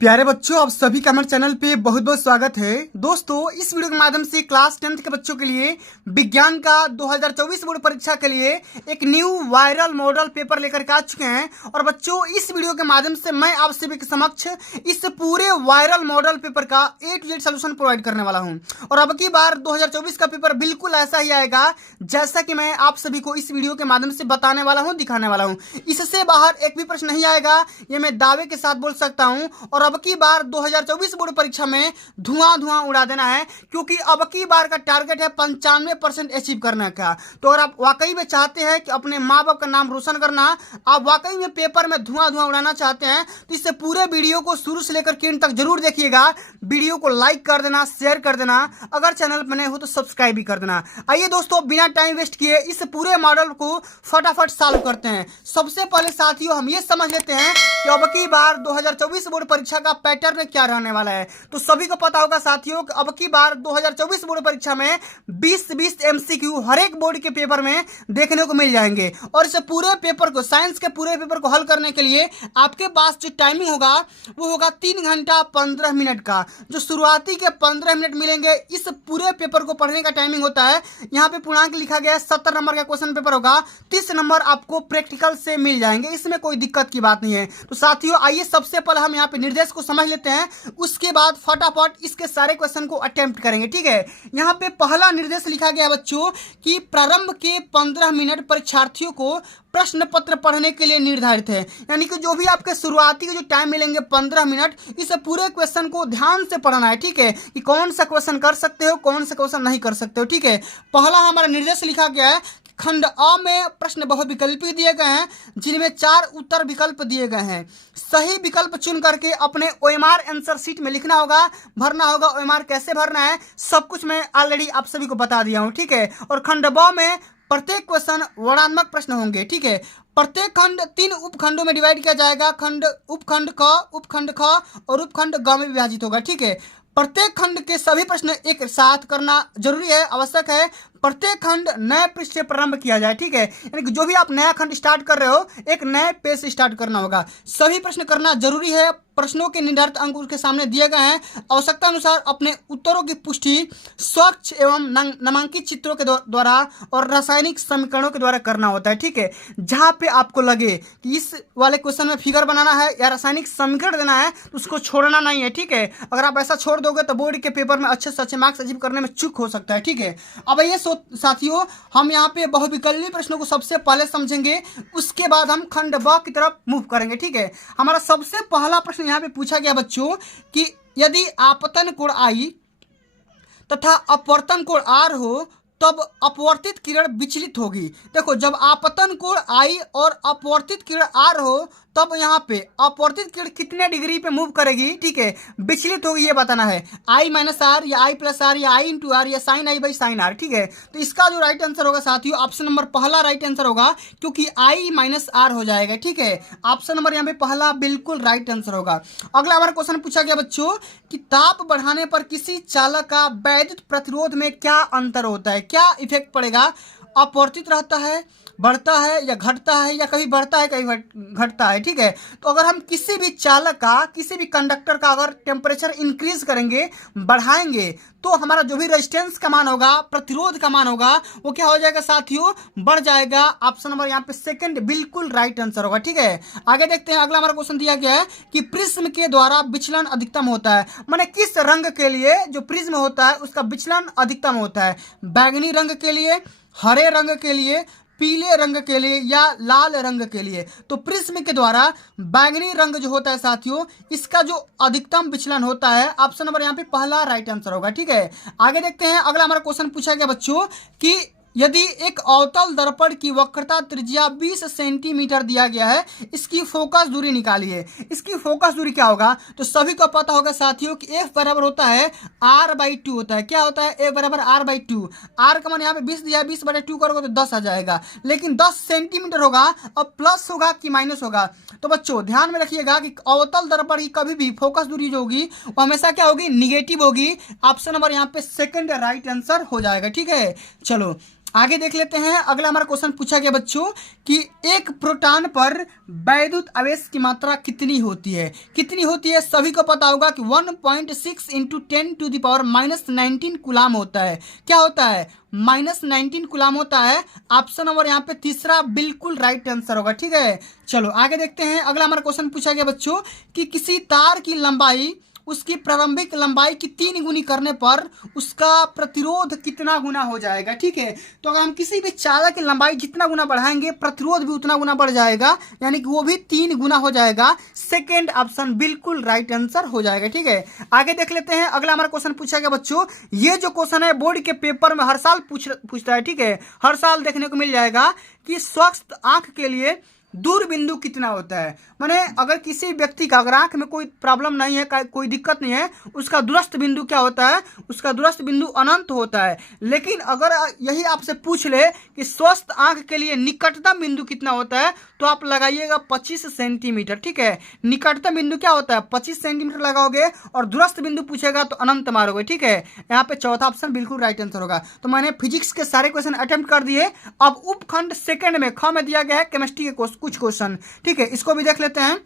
प्यारे बच्चों, आप सभी का हमारे चैनल पे बहुत बहुत स्वागत है। दोस्तों, इस वीडियो के माध्यम से क्लास 10th के बच्चों के लिए विज्ञान का 2024 बोर्ड परीक्षा के लिए एक न्यू वायरल मॉडल पेपर लेकर के आ चुके हैं। और बच्चों, इस वीडियो के माध्यम से मैं आप सभी के समक्ष इस पूरे वायरल मॉडल पेपर का A to Z solution provide करने वाला हूँ। और अब की बार 2024 का पेपर बिल्कुल ऐसा ही आएगा जैसा कि मैं आप सभी को इस वीडियो के माध्यम से बताने वाला हूँ, दिखाने वाला हूँ। इससे बाहर एक भी प्रश्न नहीं आएगा, ये मैं दावे के साथ बोल सकता हूँ। और अब की बार 2024 बोर्ड परीक्षा में धुआं उड़ा देना है, क्योंकि अब की बार का टारगेट है 95% अचीव करने का। तो अगर आप वाकई में चाहते हैं कि अपने माँ बाप का नाम रोशन करना, आप वाकई में पेपर में धुआं उड़ाना चाहते हैं, तो इससे पूरे वीडियो को शुरू से लेकर एंड तक जरूर देखिएगा। वीडियो को लाइक कर देना, शेयर कर देना, अगर चैनल पर नए हो तो सब्सक्राइब भी कर देना। आइए दोस्तों, बिना टाइम वेस्ट किए इस पूरे मॉडल को फटाफट सॉल्व करते हैं। सबसे पहले साथियों, हम ये समझ लेते हैं कि अब की बार 2024 बोर्ड परीक्षा का पैटर्न क्या रहने वाला है। तो सभी को पता होगा साथियों कि अब की बार 2024 बोर्ड परीक्षा में 20 MCQ हर एक बोर्ड के पेपर में देखने को मिल जाएंगे। और इस पूरे पेपर को, साइंस के पूरे पेपर को हल करने के लिए आपके पास जो टाइमिंग होगा वो होगा 3 घंटा 15 मिनट का। जो शुरुआती के 15 मिनट मिलेंगे, इस पूरे पेपर को पढ़ने का टाइमिंग होता है। यहाँ पे पूर्णांक लिखा गया है, 70 नंबर का क्वेश्चन पेपर होगा, 30 नंबर आपको प्रैक्टिकल से मिल जाएंगे। इसमें कोई दिक्कत की बात नहीं है। तो साथियों, आइए सबसे पहले हम यहाँ पे निर्देश को समझ लेते हैं, उसके बाद फटाफट इसके सारे क्वेश्चन को अटेम्प्ट करेंगे। ठीक है, यहाँ पे पहला निर्देश लिखा गया बच्चों कि प्रारंभ के 15 मिनट परीक्षार्थियों को प्रश्न पत्र पढ़ने के लिए निर्धारित है। यानी कि जो भी आपके शुरुआती के जो टाइम मिलेंगे 15 मिनट, इस पूरे क्वेश्चन को ध्यान से पढ़ना है। ठीक है, कि कौन सा क्वेश्चन कर सकते हो, कौन सा क्वेश्चन नहीं कर सकते हो। ठीक है, पहला हमारा निर्देश लिखा गया है, खंड अ में प्रश्न बहुविकल्पी दिए गए हैं, जिनमें 4 उत्तर विकल्प दिए गए हैं। सही विकल्प चुन करके अपने OMR आंसर शीट में लिखना होगा, भरना होगा। OMR कैसे भरना है सब कुछ मैं ऑलरेडी आप सभी को बता दिया हूँ। ठीक है, और खंड ब में प्रत्येक क्वेश्चन वर्णनात्मक प्रश्न होंगे। ठीक है, प्रत्येक खंड 3 उपखंडों में डिवाइड किया जाएगा। उपखंड क, उपखंड ख और उपखंड ग में विभाजित होगा। ठीक है, प्रत्येक खंड के सभी प्रश्न एक साथ करना जरूरी है, आवश्यक है। प्रत्येक खंड नए पृष्ठ से प्रारंभ किया जाए। ठीक है, यानी कि जो भी आप नया खंड स्टार्ट कर रहे हो, एक नए पेज से स्टार्ट करना होगा। सभी प्रश्न करना जरूरी है। प्रश्नों के निर्धारित अंक उसके सामने दिए गए हैं। आवश्यकता अनुसार अपने उत्तरों की पुष्टि स्वच्छ एवं नामांकित चित्रों के द्वारा और रासायनिक समीकरणों के द्वारा करना होता है। ठीक है, जहां पे आपको लगे कि इस वाले क्वेश्चन में फिगर बनाना है या रासायनिक समीकरण देना है, तो उसको छोड़ना नहीं है। ठीक है, अगर आप ऐसा छोड़ दोगे तो बोर्ड के पेपर में अच्छे से अच्छे मार्क्स अचीव करने में चूक हो सकता है। ठीक है, अब ये साथियों, हम यहाँ पे बहुविकल्पी प्रश्नों को सबसे पहले समझेंगे, उसके बाद हम खंड ब की तरफ मूव करेंगे। ठीक है, हमारा सबसे पहला प्रश्न यहाँ पे पूछा गया बच्चों कि यदि आपतन कोण I तथा अपवर्तन कोण R हो तब अपवर्तित किरण विचलित होगी। देखो, जब आपतन कोण I और अपवर्तित किरण R हो, तब यहाँ पे अपवर्तित किरण कितने डिग्री पे मूव करेगी, ठीक है, विचलित होगी, ये बताना है। I माइनस आर या I प्लस आर या I इंटू आर या sine I by sine R. ठीक है, तो इसका जो राइट आंसर होगा साथियों, ऑप्शन नंबर पहला राइट आंसर होगा, क्योंकि I माइनस आर हो जाएगा। ठीक है, ऑप्शन नंबर यहाँ पे पहला बिल्कुल राइट आंसर होगा। अगला हमारा क्वेश्चन पूछा गया बच्चों कि ताप बढ़ाने पर किसी चालक का वैद्युत प्रतिरोध में क्या अंतर होता है, क्या इफेक्ट पड़ेगा, अपवर्तित रहता है, बढ़ता है या घटता है, या कभी बढ़ता है कभी घटता है। ठीक है, तो अगर हम किसी भी चालक का, किसी भी कंडक्टर का अगर टेम्परेचर इंक्रीज करेंगे, बढ़ाएंगे, तो हमारा जो भी रेजिस्टेंस का मान होगा, प्रतिरोध का मान होगा, वो क्या हो जाएगा साथियों, बढ़ जाएगा। ऑप्शन नंबर यहाँ पे सेकंड बिल्कुल राइट आंसर होगा। ठीक है, आगे देखते हैं। अगला हमारा क्वेश्चन दिया गया है कि प्रिज्म के द्वारा विचलन अधिकतम होता है, माने किस रंग के लिए जो प्रिज्म होता है उसका विचलन अधिकतम होता है। बैंगनी रंग के लिए, हरे रंग के लिए, पीले रंग के लिए या लाल रंग के लिए। तो प्रिज्म के द्वारा बैंगनी रंग जो होता है साथियों, इसका जो अधिकतम विचलन होता है, ऑप्शन नंबर यहाँ पे पहला राइट आंसर होगा। ठीक है, आगे देखते हैं। अगला हमारा क्वेश्चन पूछा गया बच्चों कि यदि एक अवतल दर्पण की वक्रता त्रिज्या 20 सेंटीमीटर दिया गया है, इसकी फोकस दूरी निकालिए। इसकी फोकस दूरी क्या होगा, तो सभी को पता होगा साथियों कि F बराबर होता है R/2 होता है। क्या होता है, F बराबर R/2। R का मान यहाँ पे 20 दिया है, 20/2 करोगे तो 10 आ जाएगा, लेकिन 10 सेंटीमीटर होगा। अब प्लस होगा कि माइनस होगा, तो बच्चों ध्यान में रखिएगा कि अवतल दर्पण की कभी भी फोकस दूरी जो होगी वो हमेशा क्या होगी, निगेटिव होगी। ऑप्शन नंबर यहाँ पे सेकंड राइट आंसर हो जाएगा। ठीक है, चलो आगे देख लेते हैं। अगला हमारा क्वेश्चन पूछा गया बच्चों कि एक प्रोटॉन पर वैद्युत आवेश की मात्रा कितनी होती है। कितनी होती है सभी को पता होगा कि 1.6 इंटू 10⁻⁻19 कूलाम होता है। क्या होता है? -19 कूलाम होता है। ऑप्शन नंबर यहाँ पे तीसरा बिल्कुल राइट आंसर होगा। ठीक है, चलो आगे देखते हैं। अगला हमारा क्वेश्चन पूछा गया बच्चों कि किसी तार की लंबाई उसकी प्रारंभिक लंबाई की 3 गुनी करने पर उसका प्रतिरोध कितना गुना हो जाएगा। ठीक है, तो अगर हम किसी भी चालक की लंबाई जितना गुना बढ़ाएंगे प्रतिरोध भी उतना गुना बढ़ जाएगा, यानी कि वो भी 3 गुना हो जाएगा। सेकेंड ऑप्शन बिल्कुल राइट आंसर हो जाएगा। ठीक है, आगे देख लेते हैं। अगला हमारा क्वेश्चन पूछा गया बच्चों, ये जो क्वेश्चन है बोर्ड के पेपर में हर साल पूछता है। ठीक है, हर साल देखने को मिल जाएगा कि स्वस्थ आंख के लिए दूर बिंदु कितना होता है। माने अगर किसी व्यक्ति का अगर आंख में कोई प्रॉब्लम नहीं है, कोई दिक्कत नहीं है, उसका दूरस्थ बिंदु क्या होता है? उसका दूरस्थ बिंदु अनंत होता है। लेकिन अगर यही आपसे पूछ ले कि स्वस्थ आंख के लिए निकटतम बिंदु कितना होता है, तो आप लगाइएगा 25 सेंटीमीटर। ठीक है, निकटतम बिंदु क्या होता है? 25 सेंटीमीटर लगाओगे और दूरस्थ बिंदु पूछेगा तो अनंत मारोगे। ठीक है, यहाँ पे चौथा ऑप्शन बिल्कुल राइट आंसर होगा। तो मैंने फिजिक्स के सारे क्वेश्चन अटेम्प्ट कर दिए। अब उपखंड सेकंड में ख में दिया गया है केमिस्ट्री के कुछ क्वेश्चन। ठीक है, इसको भी देख लेते हैं।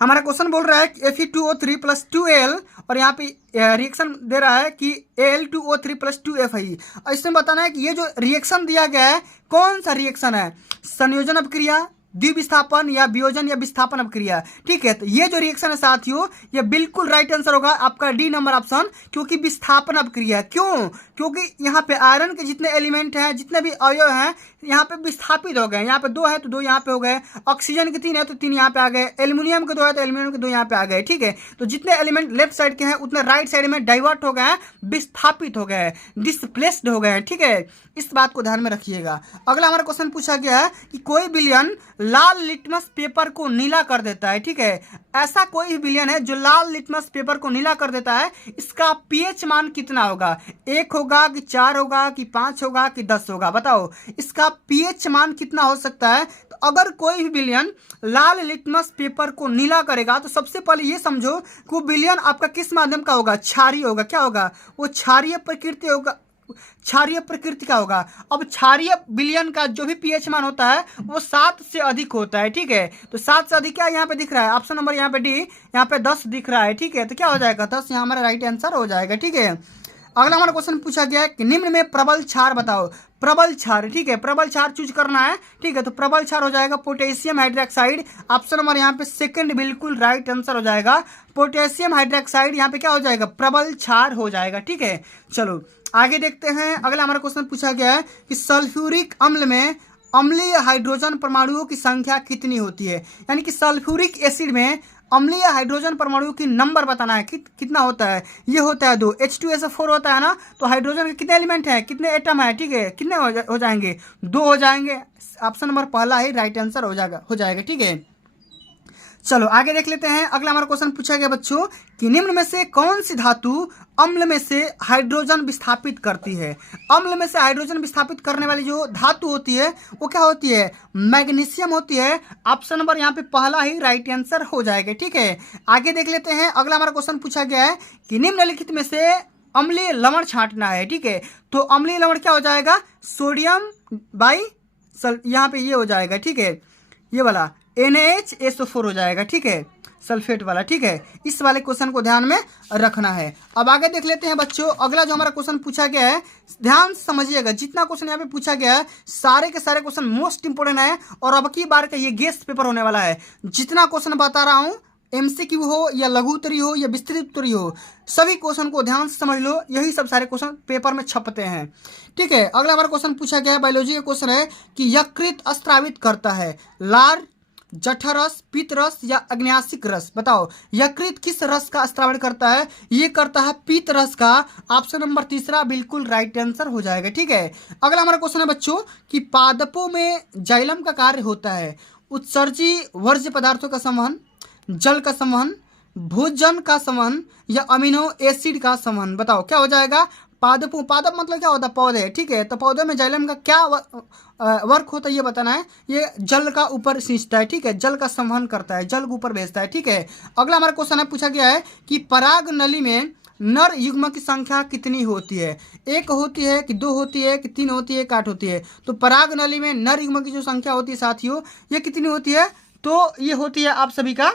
हमारा क्वेश्चन बोल रहा है कि Fe2O3 + 2Al और यहाँ पे रिएक्शन दे रहा है कि Al2O3 + 2Fe। और इसमें बताना है कि ये जो रिएक्शन दिया गया है कौन सा रिएक्शन है? संयोजन अपक्रिया, द्विविस्थापन या वियोजन या विस्थापन अपक्रिया। ठीक है, तो ये जो रिएक्शन है साथियों ये बिल्कुल राइट आंसर होगा आपका डी नंबर ऑप्शन, क्योंकि विस्थापन अपक्रिया। क्यों? क्योंकि यहाँ पे आयरन के जितने एलिमेंट हैं, जितने भी अवयव हैं, यहाँ पे विस्थापित हो गए। यहाँ पे 2 है तो 2 यहाँ पे हो गए, ऑक्सीजन के 3 है तो 3 यहाँ पे आ गए, एल्यूमिनियम के 2 है तो एल्यूमिनियम के 2 यहाँ पे आ गए। ठीक है, तो जितने एलिमेंट लेफ्ट साइड के हैं उतने राइट साइड में डाइवर्ट हो गए हैं, विस्थापित हो गए हैं, डिस्प्लेस्ड हो गए हैं। ठीक है, इस बात को ध्यान में रखिएगा। अगला हमारा क्वेश्चन पूछा गया है कि कोई विलयन लाल लिटमस पेपर को नीला कर देता है। ठीक है, ऐसा कोई विलयन है जो लाल लिटमस पेपर को नीला कर देता है, इसका पीएच मान कितना होगा? 1 होगा कि 4 होगा कि 5 होगा कि 10 होगा? बताओ इसका पीएच मान कितना हो सकता है। तो अगर कोई भी विलयन लाल लिटमस पेपर को नीला करेगा तो सबसे पहले ये समझो कि वो विलयन आपका किस माध्यम का होगा? क्षारीय होगा। क्या होगा? वो क्षारीय प्रकृति होगा, क्षारीय प्रकृति का होगा। अब क्षारीय विलयन का जो भी पीएच मान होता है वो 7 से अधिक होता है। ठीक है, तो 7 से अधिक क्या यहाँ पे दिख रहा है? ऑप्शन नंबर यहाँ पे डी, यहाँ पे 10 दिख रहा है। ठीक है, तो क्या हो जाएगा? 10 यहाँ हमारा राइट आंसर हो जाएगा। ठीक है, अगला हमारा क्वेश्चन पूछा गया है कि निम्न में प्रबल क्षार बताओ। प्रबल क्षार, ठीक है, प्रबल क्षार चूज करना है। ठीक है, तो प्रबल क्षार हो जाएगा पोटेशियम हाइड्रोक्साइड। ऑप्शन नंबर यहाँ पे सेकंड बिल्कुल राइट आंसर हो जाएगा। पोटेशियम हाइड्रोक्साइड यहाँ पे क्या हो जाएगा? प्रबल क्षार हो जाएगा। ठीक है, चलो आगे देखते हैं। अगला हमारा क्वेश्चन पूछा गया है कि सल्फ्यूरिक अम्ल में अम्लीय हाइड्रोजन परमाणुओं की संख्या कितनी होती है। यानी कि सल्फ्यूरिक एसिड में अम्लीय हाइड्रोजन परमाणु की नंबर बताना है कितना होता है। ये होता है 2, H2SO4 होता है ना, तो हाइड्रोजन के कितने एलिमेंट हैं, कितने एटम है? ठीक है, कितने हो जाएंगे? 2 हो जाएंगे। ऑप्शन नंबर पहला ही राइट आंसर हो जाएगा। ठीक है, चलो आगे देख लेते हैं। अगला हमारा क्वेश्चन पूछा गया बच्चों कि निम्न में से कौन सी धातु अम्ल में से हाइड्रोजन विस्थापित करती है। अम्ल में से हाइड्रोजन विस्थापित करने वाली जो धातु होती है वो क्या होती है? मैग्नीशियम होती है। ऑप्शन नंबर यहाँ पे पहला ही राइट आंसर हो जाएगा। ठीक है, आगे देख लेते हैं। अगला हमारा क्वेश्चन पूछा गया है कि निम्नलिखित में से अम्लीय लवण छांटना है। ठीक है, तो अम्लीय लवण क्या हो जाएगा? सोडियम बाई यहाँ पे ये हो जाएगा। ठीक है, ये वाला NaHSO4 हो जाएगा। ठीक है, सल्फेट वाला। ठीक है, इस वाले क्वेश्चन को ध्यान में रखना है। अब आगे देख लेते हैं बच्चों। अगला जो हमारा क्वेश्चन पूछा गया है, ध्यान से समझिएगा, जितना क्वेश्चन यहाँ पे पूछा गया है सारे के सारे क्वेश्चन मोस्ट इंपोर्टेंट है और अब की बार का ये गेस्ट पेपर होने वाला है। जितना क्वेश्चन बता रहा हूँ, MCQ हो या लघु उत्तरी हो या विस्तृत उत्तरी हो, सभी क्वेश्चन को ध्यान से समझ लो। यही सब सारे क्वेश्चन पेपर में छपते हैं। ठीक है, अगला हमारा क्वेश्चन पूछा गया है, बायोलॉजी का क्वेश्चन है कि यकृत स्रावित करता है लार, जठरस, पित्तरस या अग्न्याशिक रस। बताओ यकृत किस रस का स्रावण करता है? ये करता है पित्त रस का। ऑप्शन नंबर तीसरा बिल्कुल राइट आंसर हो जाएगा। ठीक है, अगला हमारा क्वेश्चन है बच्चों कि पादपों में जाइलम का कार्य होता है उत्सर्जी वर्ज्य पदार्थों का संवहन, जल का संवहन, भोजन का संवहन या अमीनो एसिड का संवहन। बताओ क्या हो जाएगा? पादप मतलब क्या होता है? पौधे। ठीक है, तो पौधे में जाइलम का क्या वर्क होता है ये बताना है। ये जल का ऊपर सींचता है। ठीक है, जल का संवहन करता है, जल को ऊपर भेजता है। ठीक है, अगला हमारा क्वेश्चन है पूछा गया है कि पराग नली में नर युग्म की संख्या कितनी होती है? एक होती है कि दो होती है कि तीन होती है कि आठ होती है? तो पराग नली में नर युग्म की जो संख्या होती है साथियों, ये कितनी होती है? तो ये होती है आप सभी का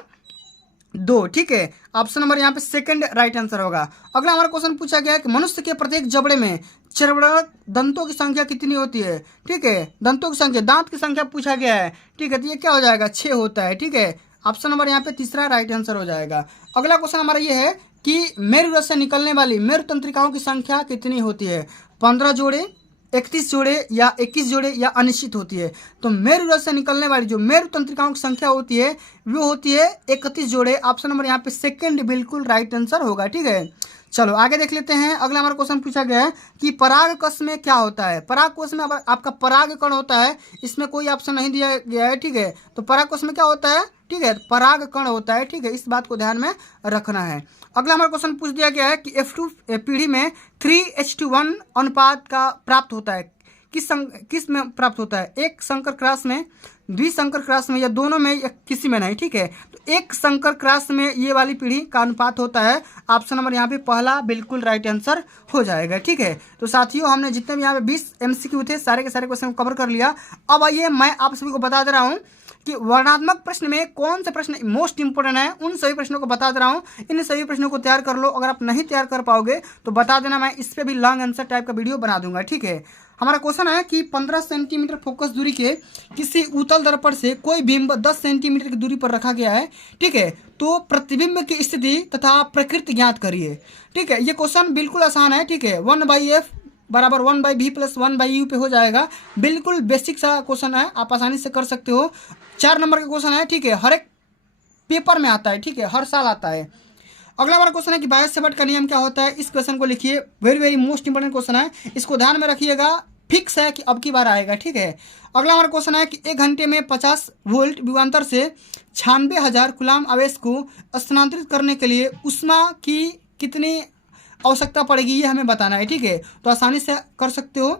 दो। ठीक है, ऑप्शन नंबर यहाँ पे सेकंड राइट आंसर होगा। अगला हमारा क्वेश्चन पूछा गया है कि मनुष्य के प्रत्येक जबड़े में चर्वणक दंतों की संख्या कितनी होती है? ठीक है, दंतों की संख्या, दांत की संख्या पूछा गया है। ठीक है, तो ये क्या हो जाएगा? 6 होता है। ठीक है, ऑप्शन नंबर यहाँ पे तीसरा राइट आंसर हो जाएगा। अगला क्वेश्चन हमारा ये है कि मेरुरथ से निकलने वाली मेरु तंत्रिकाओं की संख्या कितनी होती है? 15 जोड़े, 31 जोड़े या 21 जोड़े या अनिश्चित होती है? तो मेरुरथ से निकलने वाली जो मेरु तंत्रिकाओं की संख्या होती है वो होती है 31 जोड़े। ऑप्शन नंबर यहाँ पे सेकंड बिल्कुल राइट आंसर होगा। ठीक है, चलो आगे देख लेते हैं। अगला हमारा क्वेश्चन पूछा गया है कि पराग कोश में क्या होता है? पराग कोश में आपका पराग कण होता है, इसमें कोई ऑप्शन नहीं दिया गया है। ठीक है, तो पराग कोश में क्या होता है? ठीक है, पराग कण होता है। ठीक है, इस बात को ध्यान में रखना है। अगला हमारा क्वेश्चन पूछ दिया गया है कि F2 पीढ़ी में 3:1 अनुपात का प्राप्त होता है, किस में प्राप्त होता है? एक संकर क्रॉस में, द्विसंकर क्रॉस में, या दोनों में, या किसी में नहीं? ठीक है, तो एक संकर क्रॉस में ये वाली पीढ़ी का अनुपात होता है। ऑप्शन नंबर यहाँ पे पहला बिल्कुल राइट आंसर हो जाएगा। ठीक है, तो साथियों हमने जितने भी यहाँ पे 20 MCQ थे सारे के सारे क्वेश्चन को कवर कर लिया। अब आइए मैं आप सभी को बता दे रहा हूँ कि वर्णात्मक प्रश्न में कौन से प्रश्न मोस्ट इंपोर्टेंट है, उन सभी प्रश्नों को बता दे रहा हूँ। इन सभी प्रश्नों को तैयार कर लो। अगर आप नहीं तैयार कर पाओगे तो बता देना, मैं इस पे भी लॉन्ग आंसर टाइप का वीडियो बना दूंगा। ठीक है, हमारा क्वेश्चन है कि 15 सेंटीमीटर फोकस दूरी के किसी उत्तल दर्पण से कोई बिंब 10 सेंटीमीटर की दूरी पर रखा गया है। ठीक है, तो प्रतिबिंब की स्थिति तथा प्रकृति ज्ञात करिए। ठीक है, ये क्वेश्चन बिल्कुल आसान है। ठीक है, 1/f बराबर 1/v प्लस 1/u पे हो जाएगा। बिल्कुल बेसिक सा क्वेश्चन है, आप आसानी से कर सकते हो। 4 नंबर का क्वेश्चन है। ठीक है, हर एक पेपर में आता है। ठीक है, हर साल आता है। अगला हमारा क्वेश्चन है कि बायस सेवर्ट का नियम क्या होता है? इस क्वेश्चन को लिखिए, very very most important question है, इसको ध्यान में रखिएगा। फिक्स है कि अब की बार आएगा। ठीक है, अगला हमारा क्वेश्चन है कि 1 घंटे में 50 वोल्ट विभवांतर से 96,000 कूलम्ब आवेश को स्थानांतरित करने के लिए ऊष्मा की कितनी आवश्यकता पड़ेगी, ये हमें बताना है। ठीक है, तो आसानी से कर सकते हो।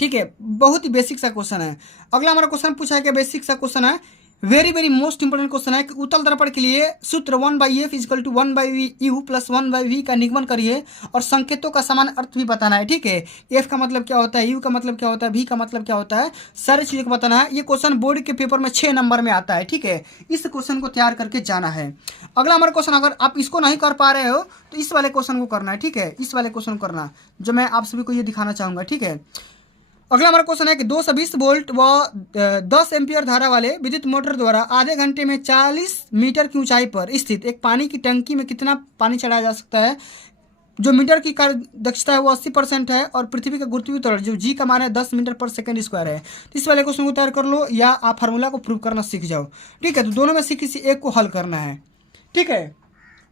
ठीक है, बहुत ही बेसिक सा क्वेश्चन है। अगला हमारा क्वेश्चन पूछा है कि बेसिक सा क्वेश्चन है, very very most important question है कि उत्तल दर्पण के लिए सूत्र 1/f equal to 1/u plus 1/v का निगमन करिए और संकेतों का समान अर्थ भी बताना है। ठीक है, f का मतलब क्या होता है, u का मतलब क्या होता है, v का मतलब क्या होता है, सारी चीज़ों को बताना है। ये क्वेश्चन बोर्ड के पेपर में 6 नंबर में आता है। ठीक है, इस क्वेश्चन को तैयार करके जाना है। अगला हमारा क्वेश्चन, अगर आप इसको नहीं कर पा रहे हो तो इस वाले क्वेश्चन को करना है। ठीक है, इस वाले क्वेश्चन को करना, जो मैं आप सभी को ये दिखाना चाहूँगा। ठीक है, अगला हमारा क्वेश्चन है कि 220 वोल्ट व 10 एम्पियर धारा वाले विद्युत मोटर द्वारा आधे घंटे में 40 मीटर की ऊंचाई पर स्थित एक पानी की टंकी में कितना पानी चढ़ाया जा सकता है? जो मीटर की कार्य दक्षता है वो 80% है और पृथ्वी का गुरुत्वीय त्वरण जो जी का मान है 10 मीटर पर सेकंड स्क्वायर है। तो इस वाले क्वेश्चन को तैयार कर लो या आप फार्मूला को प्रूव करना सीख जाओ। ठीक है, तो दोनों में से किसी एक को हल करना है। ठीक है,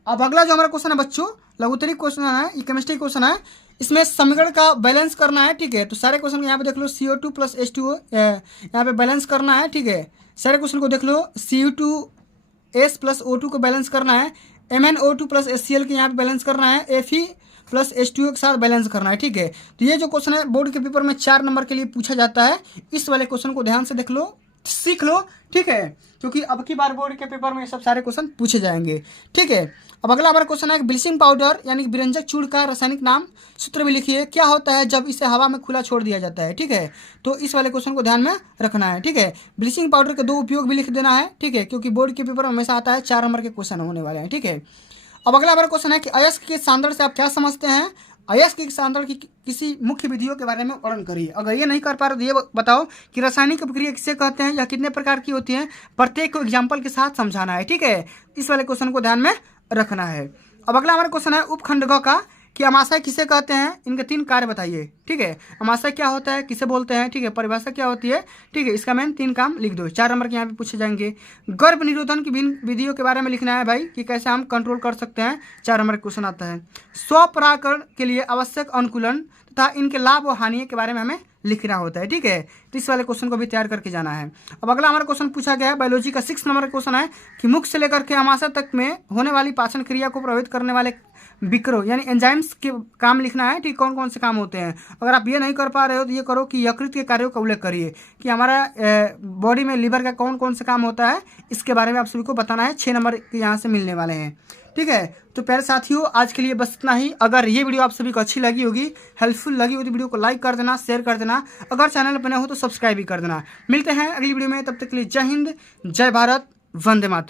अब अगला जो हमारा क्वेश्चन है बच्चों, लघुत्तरी क्वेश्चन है, ये केमिस्ट्री क्वेश्चन है, इसमें समीकरण का बैलेंस करना है। ठीक है, तो सारे क्वेश्चन यहाँ पे देख लो, CO2 प्लस H2O यहाँ पे बैलेंस करना है। ठीक है, सारे क्वेश्चन को देख लो, Cu2S प्लस O2 को बैलेंस करना है, MnO2 प्लस HCl के यहाँ पे बैलेंस करना है, Fe प्लस H2O के साथ बैलेंस करना है। ठीक है, तो ये जो क्वेश्चन है बोर्ड के पेपर में 4 नंबर के लिए पूछा जाता है। इस वाले क्वेश्चन को ध्यान से देख लो, सीख लो। ठीक है, क्योंकि अब की बार बोर्ड के पेपर में सब सारे क्वेश्चन पूछे जाएंगे। ठीक है, अब अगला हमारा क्वेश्चन है कि ब्लीचिंग पाउडर यानी कि विरंजक चूर्ण का रासायनिक नाम सूत्र भी लिखिए। क्या होता है जब इसे हवा में खुला छोड़ दिया जाता है? ठीक है, तो इस वाले क्वेश्चन को ध्यान में रखना है। ठीक है, ब्लीचिंग पाउडर के 2 उपयोग भी लिख देना है। ठीक है, क्योंकि बोर्ड के पेपर में हमेशा आता है, 4 नंबर के क्वेश्चन होने वाले हैं। ठीक है, अब अगला हमारा क्वेश्चन है कि अयस्क के सांद्रण से आप क्या समझते हैं? अयस्क के सांद्रण की किसी मुख्य विधियों के बारे में वर्णन करिए। अगर ये नहीं कर पा रहे तो ये बताओ कि रासायनिक प्रक्रिया किसे कहते हैं या कितने प्रकार की होती हैं, प्रत्येक को एग्जाम्पल के साथ समझाना है। ठीक है, इस वाले क्वेश्चन को ध्यान में रखना है। अब अगला हमारा क्वेश्चन है उपखंड ग का कि अमाशय किसे कहते हैं, इनके 3 कार्य बताइए। ठीक है, अमाशय क्या होता है, किसे बोलते हैं, ठीक है, परिभाषा क्या होती है, ठीक है, इसका मैंने 3 काम लिख दो। 4 नंबर के यहाँ पे पूछे जाएंगे। गर्भ निरोधन की विभिन्न विधियों के बारे में लिखना है भाई, कि कैसे हम कंट्रोल कर सकते हैं। 4 नंबर का क्वेश्चन आता है। स्वपरागकरण के लिए आवश्यक अनुकूलन तथा इनके लाभ और हानि के बारे में हमें लिखना होता है। ठीक है, तो इस वाले क्वेश्चन को भी तैयार करके जाना है। अब अगला हमारा क्वेश्चन पूछा गया है बायोलॉजी का 6 नंबर का क्वेश्चन है कि मुख से लेकर के अमाशय तक में होने वाली पाचन क्रिया को प्रभावित करने वाले विक्रो यानी एंजाइम्स के काम लिखना है, ठीक, कौन कौन से काम होते हैं। अगर आप ये नहीं कर पा रहे हो तो ये करो कि यकृत के कार्यों का उल्लेख करिए कि हमारा बॉडी में लिवर का कौन कौन से काम होता है, इसके बारे में आप सभी को बताना है। 6 नंबर यहाँ से मिलने वाले हैं, ठीक है। तो प्यारे साथियों, आज के लिए बस इतना ही। अगर ये वीडियो आप सभी को अच्छी लगी होगी, हेल्पफुल लगी होगी तो वीडियो को लाइक कर देना, शेयर कर देना। अगर चैनल पर नए हो तो सब्सक्राइब भी कर देना। मिलते हैं अगली वीडियो में, तब तक के लिए जय हिंद, जय भारत, वंदे मातरम।